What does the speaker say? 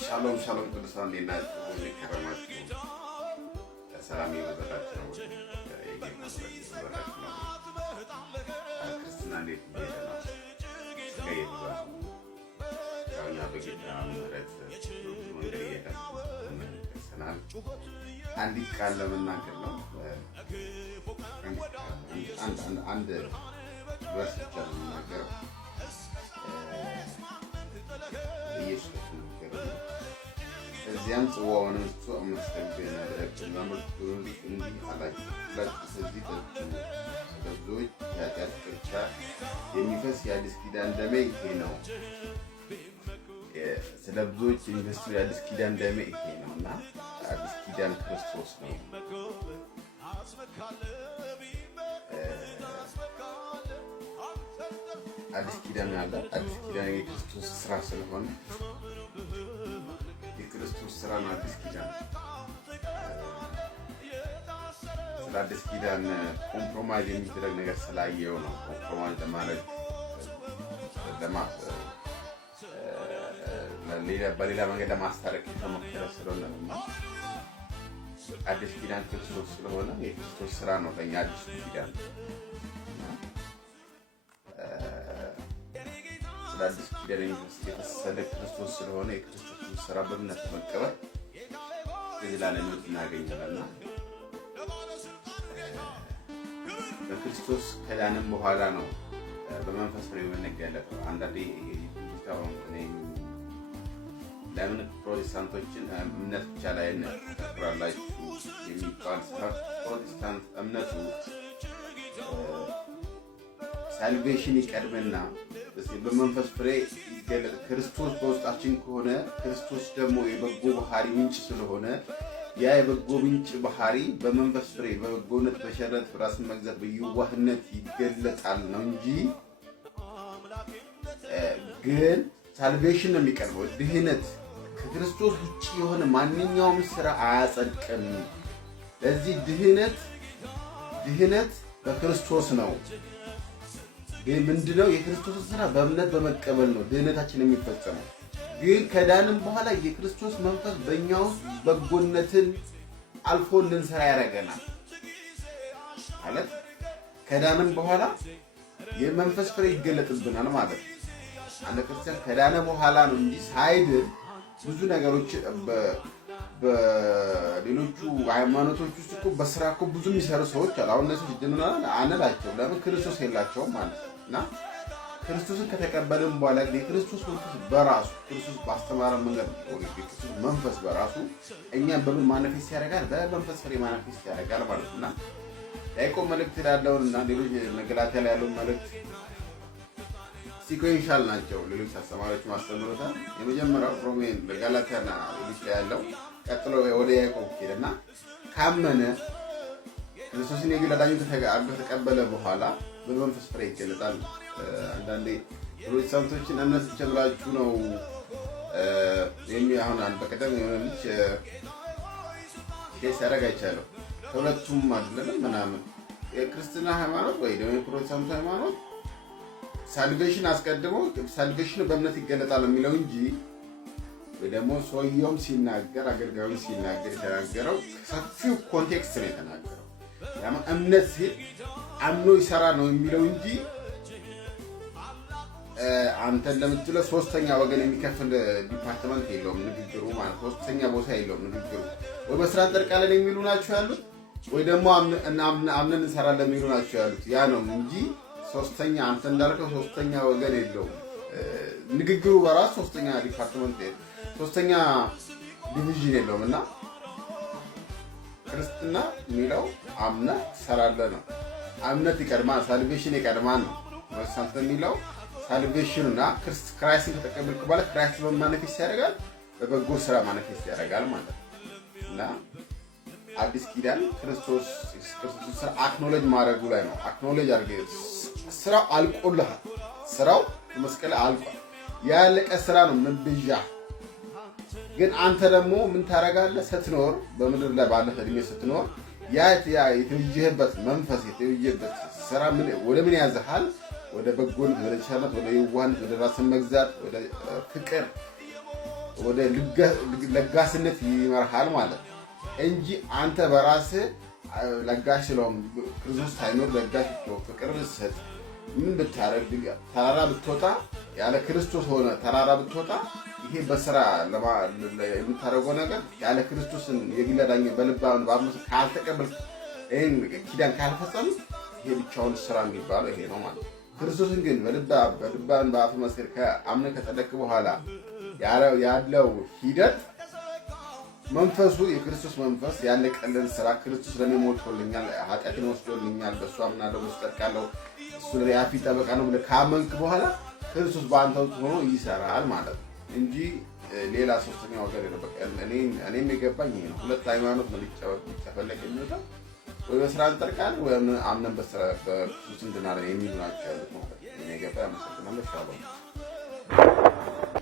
ሻሎም ሻሎም ቅዱሳን እንዴት ናችሁ? እንዴት ከረማችሁ? ሰላም ይበዛላችሁ ነው። ክርስትና እንዴት እየሄደ ነው? ስጋ ይበዛል። ያው እኛ በጌታ ምሕረት መንገድ እየሄድን ደርሰናል። አንዲት ቃል ለመናገር ነው። አንድ ቨርስ ብቻ ነው የምናገረው። ኢየሱስ እዚያም ጽዋውን አንስቶ አመሰገነ፣ ደግሞም እንዲህ አላቸው፣ ስለዚህ ለብዙዎች የኃጢአት ይቅርታ የሚፈስ የአዲስ ኪዳን ደሜ ይሄ ነው። ስለ ብዙዎች የሚፈሰው የአዲስ ኪዳን ደሜ ይሄ ነው እና አዲስ ኪዳን ክርስቶስ ነው። አዲስ ኪዳን አለ። አዲስ ኪዳን የክርስቶስ ስራ ስለሆነ የክርስቶስ ስራ ነው። አዲስ ኪዳን ስለ አዲስ ኪዳን ኮምፕሮማይዝ የሚደረግ ነገር ስላየው ነው። ኮምፕሮማይዝ ለማድረግ በሌላ መንገድ ለማስታረቅ የተሞከረ ስለሆነ ነው። አዲስ ኪዳን ክርስቶስ ስለሆነ የክርስቶስ ስራ ነው ለእኛ አዲስ ኪዳን። ስለ አዲስ ኪዳን የተሰለ ክርስቶስ ስለሆነ የክርስቶስ ስራ በእምነት መቀበል የዘላለም ሕይወት እናገኛለንና በክርስቶስ ከዳንም በኋላ ነው በመንፈስ ፍሬ የምንገለጠው። አንዳንዴ ለምን ፕሮቴስታንቶችን እምነት ብቻ ላይ እናተኩራላችሁ የሚባል ፕሮቴስታንት እምነቱ ሳልቬሽን ይቀድምና በመንፈስ ፍሬ ይገለጥ። ክርስቶስ በውስጣችን ከሆነ ክርስቶስ ደግሞ የበጎ ባህሪ ምንጭ ስለሆነ ያ የበጎ ምንጭ ባህሪ በመንፈስ ፍሬ በበጎነት፣ በቸርነት፣ በራስን መግዛት፣ በየዋህነት ይገለጣል ነው እንጂ ግን ሳልቬሽን ነው የሚቀርበው። ድህነት ከክርስቶስ ውጭ የሆነ ማንኛውም ስራ አያጸድቅም። ለዚህ ድህነት በክርስቶስ ነው። ምንድነው? የክርስቶስ ስራ በእምነት በመቀበል ነው ድህነታችን የሚፈጸመው። ግን ከዳንም በኋላ የክርስቶስ መንፈስ በእኛ ውስጥ በጎነትን አልፎ እንድንሰራ ያደርገናል ማለት ከዳንም በኋላ የመንፈስ ፍሬ ይገለጥብናል ማለት ነው። አንድ ክርስቲያን ከዳነ በኋላ ነው እንጂ ሳይድን ብዙ ነገሮች በሌሎቹ ሃይማኖቶች ውስጥ እኮ በስራ እኮ ብዙ የሚሰሩ ሰዎች አሉ። አሁን እነሱ ድነናል አንላቸው። ለምን? ክርስቶስ የላቸውም ማለት ነው። እና ክርስቶስን ከተቀበልን በኋላ የክርስቶስ መንፈስ በራሱ ክርስቶስ ባስተማረን መንገድ የክርስቶስ መንፈስ በራሱ እኛን በምን ማኒፌስት ያደርጋል? በመንፈስ ፍሬ ማኒፌስት ያደርጋል ማለት ነው። እና ያዕቆብ መልእክት ያለውንና ሌሎች ገላትያ ላይ ያለውን መልእክት ሲኮንሻል ናቸው። ሌሎች አስተማሪዎች ማስተምሮታል። የመጀመሪያው ሮሜን በገላትያና ሌሎች ላይ ያለው ቀጥሎ ወደ ያዕቆብ ሄደና ካመነ ክርስቶስን የግል አዳኙ አድርጎ ተቀበለ በኋላ በመንፈስ ፍሬ ይገለጣል። አንዳንዴ ፕሮቴስታንቶችን እምነት ብቻ ብላችሁ ነው አሁን አንድ በቀደም የሆነ ልጅ ኬስ ያደርግ አይቻለሁ። ከሁለቱም አይደለም ምናምን የክርስትና ሃይማኖት ወይ ደግሞ የፕሮቴስታንት ሃይማኖት ሳልቬሽን አስቀድሞ ሳልቬሽን በእምነት ይገለጣል የሚለው እንጂ ወይ ደግሞ ሰውየውም ሲናገር አገልጋዩም ሲናገር የተናገረው ሰፊው ኮንቴክስት ነው የተናገረው። ያማ እምነት ሲል አምኖ ይሰራ ነው የሚለው እንጂ አንተን ለምትለው ሶስተኛ ወገን የሚከፍል ዲፓርትመንት የለውም ንግግሩ ማለት ሶስተኛ ቦታ የለውም ንግግሩ። ወይ በስራ እንጠርቃለን የሚሉ ናቸው ያሉት ወይ ደግሞ አምነን እንሰራለን የሚሉ ናቸው ያሉት። ያ ነው እንጂ ሶስተኛ አንተ እንዳልከው ሶስተኛ ወገን የለውም። ንግግሩ በራሱ ሶስተኛ ዲፓርትመንት ሶስተኛ ዲቪዥን የለውም። እና ክርስትና የሚለው አምነህ ትሰራለህ ነው። እምነት ይቀድማል፣ ሳልቬሽን ይቀድማል ነው። ወሳንተ የሚለው ሳልቬሽንና ክራይስትን ከተቀበልክ በኋላ ክራይስት በማኒፌስት ያደርጋል፣ በበጎ ስራ ማኒፌስት ያደርጋል ማለት ነው። እና አዲስ ኪዳን ክርስቶስ ስራ አክኖሌጅ ማድረጉ ላይ ነው። አክኖሌጅ አድርገህ ስራው አልቆልሃል። ስራው መስቀል አልቋል። ያለቀ ስራ ነው ምብዣ። ግን አንተ ደግሞ ምን ታደርጋለህ? ስትኖር በምድር ላይ ባለህ እድሜ ስትኖር ያ የተወጀህበት መንፈስ የተወጀህበት ስራ ወደ ምን ያዘሃል? ወደ በጎነት፣ ወደ ቸርነት፣ ወደ የዋህነት፣ ወደ ራስን መግዛት፣ ወደ ፍቅር ወደ ለጋስነት ይመርሃል ማለት እንጂ አንተ በራስህ ለጋሽ ስለሆን ክርስቶስ ሳይኖር ለጋሽ ፍቅር ብትሰጥ ምን ብታረግ ተራራ ብትወጣ ያለ ክርስቶስ ሆነ ተራራ ብትወጣ ይሄ በስራ የምታደርገው ነገር ያለ ክርስቶስን የግል ዳኛ በልባን በአምስት ካልተቀበል ይሄን ኪዳን ካልፈጸም ይሄ ብቻውን ስራ የሚባለው ይሄ ነው ማለት። ክርስቶስን ግን በልባን በአፍ መስከር ከአምነ ከጸደቅ በኋላ ያለው ሂደት መንፈሱ የክርስቶስ መንፈስ ያለቀልን ስራ ክርስቶስ ለኔ ሞቶልኛል፣ ኃጢአቴን ወስዶልኛል፣ በሱ አምናለሁ፣ በስተቀለው እሱ ለኔ ያፊ ጠበቃ ነው ብለህ ካመንክ በኋላ ክርስቶስ በአንተ ውስጥ ሆኖ ይሰራል ማለት ነው እንጂ ሌላ ሶስተኛ ወገን የለበቀ እኔም የገባኝ ይሄ ነው። ሁለት ሃይማኖት ነው ሊጨፈለቅ የሚወጣው ወይ በስራ እንጠርቃለን ወይ አምነን በክርስቶስ እንድናለን የሚሉ ናቸው ያሉት ማለት ነው። እኔ የገባኝ አመሰግናለሁ።